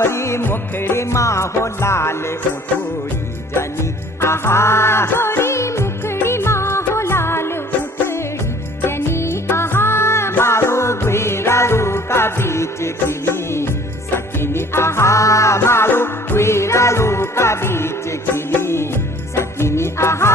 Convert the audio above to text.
गोरी मुखड़ी माँ हो लाल उठोड़ी जनी आहा गोरी मुखड़ी माँ हो लाल उठड़ी जनी आहा मारू वीरारू का बीच खिली सकिनी आहा मारू वीरारू का बीच खिली सकिनी आहा